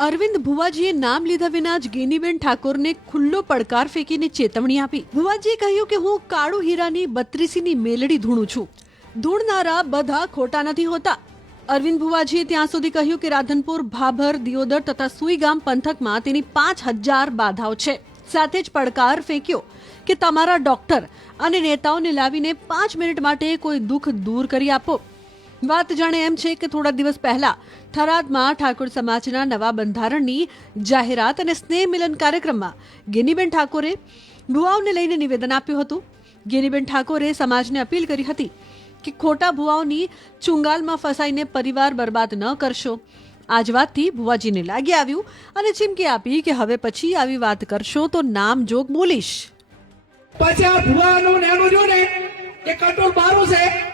અરવિંદ ભુવાજીએ નામ લીધા વિના જ ગેનીબેન ઠાકોરને ખુલ્લો પડકાર ફેંકીને ચેતવણી આપી. ભુવાજીએ કહ્યું કે હું કાળુ હીરાની બત્રીસીની મેલડી ધૂણું છું. ધૂણનારા બધા ખોટા નથી હોતા. અરવિંદ ભુવાજીએ ત્યાં સુધી કહ્યું કે રાધનપુર, ભાભર, દિયોદર તથા સુઈગામ પંથકમાં તેની પાંચ હજાર બાધાઓ છે. સાથે જ પડકાર ફેંક્યો કે તમારા ડોક્ટર અને નેતાઓને લાવીને પાંચ મિનિટ માટે કોઈ દુઃખ દૂર કરી આપો. વાત જાણે એમ છે કે થોડા દિવસ પહેલા થરાદમાં ઠાકોર સમાજના નવા બંધારણની જાહેરાત અને સ્નેહ મિલન કાર્યક્રમમાં ગેનીબેન ઠાકોરે ભુવાઓને લઈને નિવેદન આપ્યું હતું. ગેનીબેન ઠાકોરે સમાજને અપીલ કરી હતી કે ખોટા ભુવાઓની ચુંગાલમાં ફસાઈને પરિવાર બરબાદ ન કરશો. આજ વાતથી ભુવાજીને લાગી આવ્યું અને ચીમકી આપી કે હવે પછી આવી વાત કરશો તો નામ જોગ બોલીશ. પછી આ ભુવાનું એનું જો ને એ કંટ્રોલ બારું છે.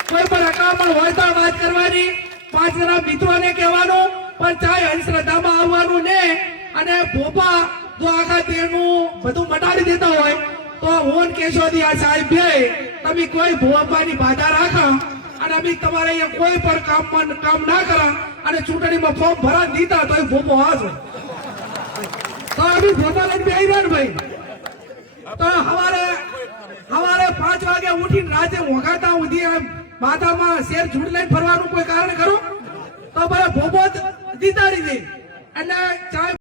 કોઈ પણ હકામાં હોય તો વાત કરવાની, પાંચ જણા મિત્રોને કહેવાનું, પણ ચાય અંધશ્રદ્ધામાં આવવાનું ને, અને ભોપા જો આખા તેનું બધું મટાડી દેતા હોય, તો હું કેશોદી આ સાહેબ તમે કોઈ ભોપાની બાધા રાખો, અને અમે તમારે અહીંયા કોઈ પણ કામમાં કામ ના કરા, અને ચૂંટણીમાં ફોર્મ ભરા દીધા તો ભોપો હાજર તો અમે ભોપા લઈને બે રહ્યા ભાઈ. તો હવારે હવારે પાંચ વાગે ઉઠીને રાતે વગાતા ઉધી આમ માથામાં શેર ઝૂંડ લઈને ફરવાનું કોઈ કારણ ખરું? તો બધા ભોબો દીતાડી દે. એટલે ચાય